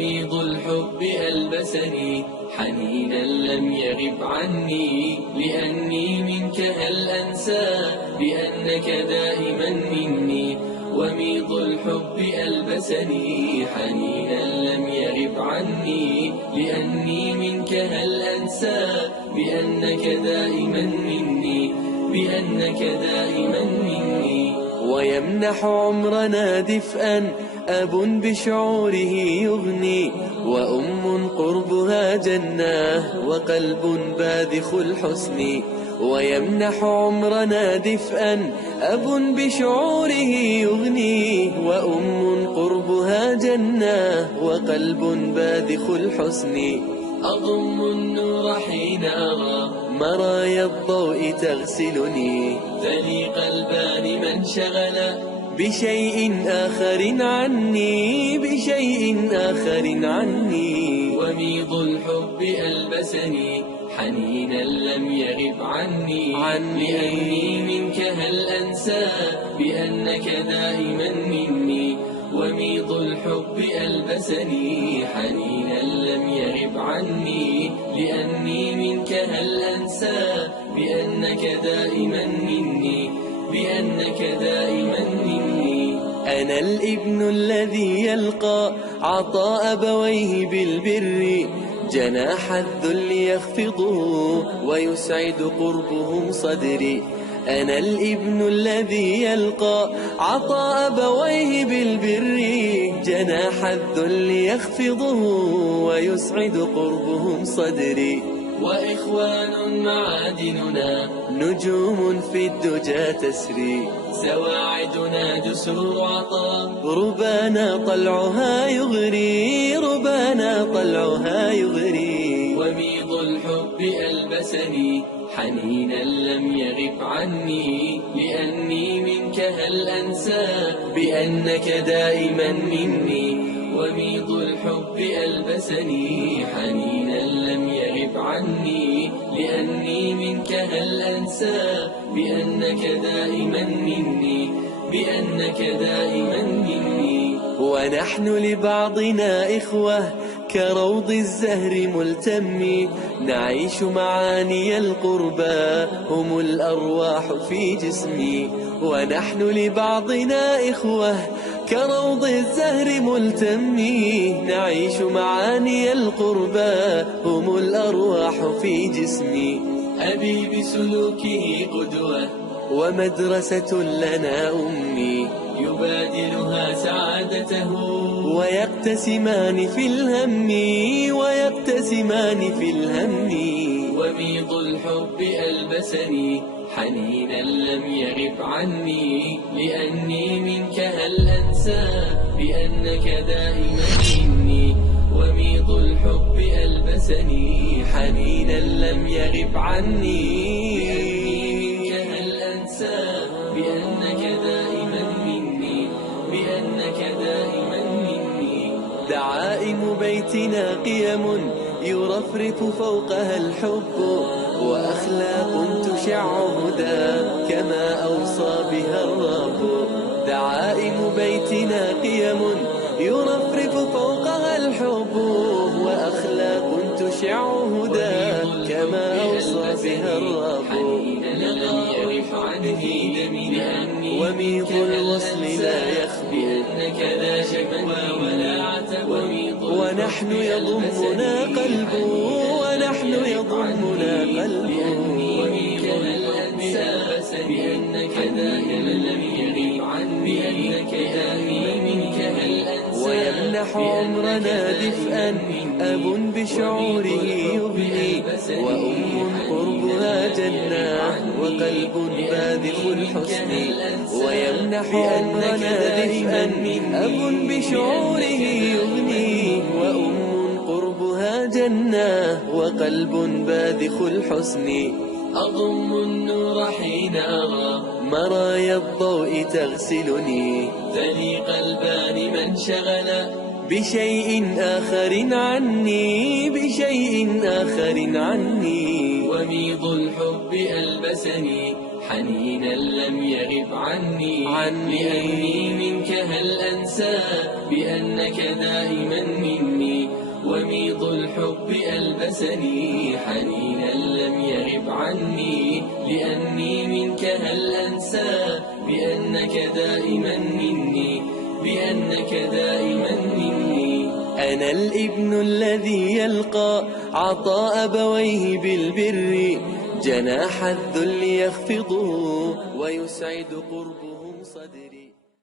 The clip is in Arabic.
وميض الحب ألبسني حنينا لم يغب عني، لأني منك هل أنسى بأنك دائما مني. وميض الحب ألبسني حنينا لم يغب عني، لأني منك هل أنسى بأنك دائما مني، بأنك دائما مني. ويمنح عمرنا دفئا أب بشعوره يغني، وأم قربها جنة وقلب باذخ الحسن. ويمنح عمرنا دفئا أب بشعوره يغني، وأم قربها جنة وقلب باذخ الحسن. أضم النور حين أرى مرايا الضوء تغسلني، ذلي قلبان من شغل بشيء آخر عني، بشيء آخر عني. وميض الحب ألبسني حنينا لم يغب عني، لأني منك هل أنسى بأنك دائما مني. وميض الحب ألبسني حنينا لم يغب عني، لأني منك هل أنسى بأنك دائما مني، بأنك دائما مني. أنا الابن الذي يلقى عطاء أبويه بالبر، جناح الذل يخفضه ويسعد قربهم صدري. أنا الابن الذي يلقى عطاء أبويه بالبر، جناح الذل يخفضه ويسعد قربهم صدري. وإخوان معادننا نجوم في الدجى تسري، سواعدنا جسور عطاء ربانا طلعها يغري، ربانا طلعها يغري. وميض الحب ألبسني حنينا لم يغب عني، لأني منك هل أنسى بأنك دائما مني. وميض الحب ألبسني حنينا لم يغب عني، لأني منك هل أنسى بأنك دائما مني، بأنك دائما مني. ونحن لبعضنا إخوة كروض الزهر ملتم، نعيش معاني القربى هم الأرواح في جسمي. ونحن لبعضنا إخوة كروض الزهر ملتم، نعيش معاني القربى هم الأرواح في جسمي. أبي بسلوكه قدوة ومدرسة لنا أمي، يبادلها سعادته ويقتسمان في الهم، ويقتسمان في الهم. وميض الحب ألبسني حنينا لم يغب عني، لأني منك هل أنسى بأنك دائما مني. وميض الحب ألبسني حنينا لم يغب عني، لأني منك هل أنسى بأنك دائما مني، بأنك دائما مني. دعائم بيتنا قيم يرفرف فوقها الحب، وأخلاق تشع هدى كما أوصى بها الرب. دعائم بيتنا قيم يرفرف فوقها الحب، وأخلاق تشع هدى كما أوصى بها الرب. وميض الوصل لا يخفي أنك لا شكوى ولا عتب، ونحن يضمنا قلبه، ونحن يضمنا قلبه. وميض الأنسى بأنك دائما لم يغيب عني، بأنك دائما منك هل أنسى. ويمنح عمرنا دفئا أب بشعوره يغني، وأم قربها جنة وقلب باذخ الحسن. ويمنح عمرنا دفئا أب بشعوره يغني، وأم قربها جنة وقلب باذخ الحسن. أضم النور حين أرى مرايا الضوء تغسلني، ذلي قلبان من شغل بشيء آخر عني، بشيء آخر عني. وميض الحب ألبسني حنينا لم يغب عني لأني منك هل أنسى بأنك دائما مني وميض الحب ألبسني حنينا لم يغب عني لأني منك هل أنسى بأنك دائما مني أنا الابن الذي يلقى عطاء أبويه بالبر جناح الذل يخفضه ويسعد قربهم صدري.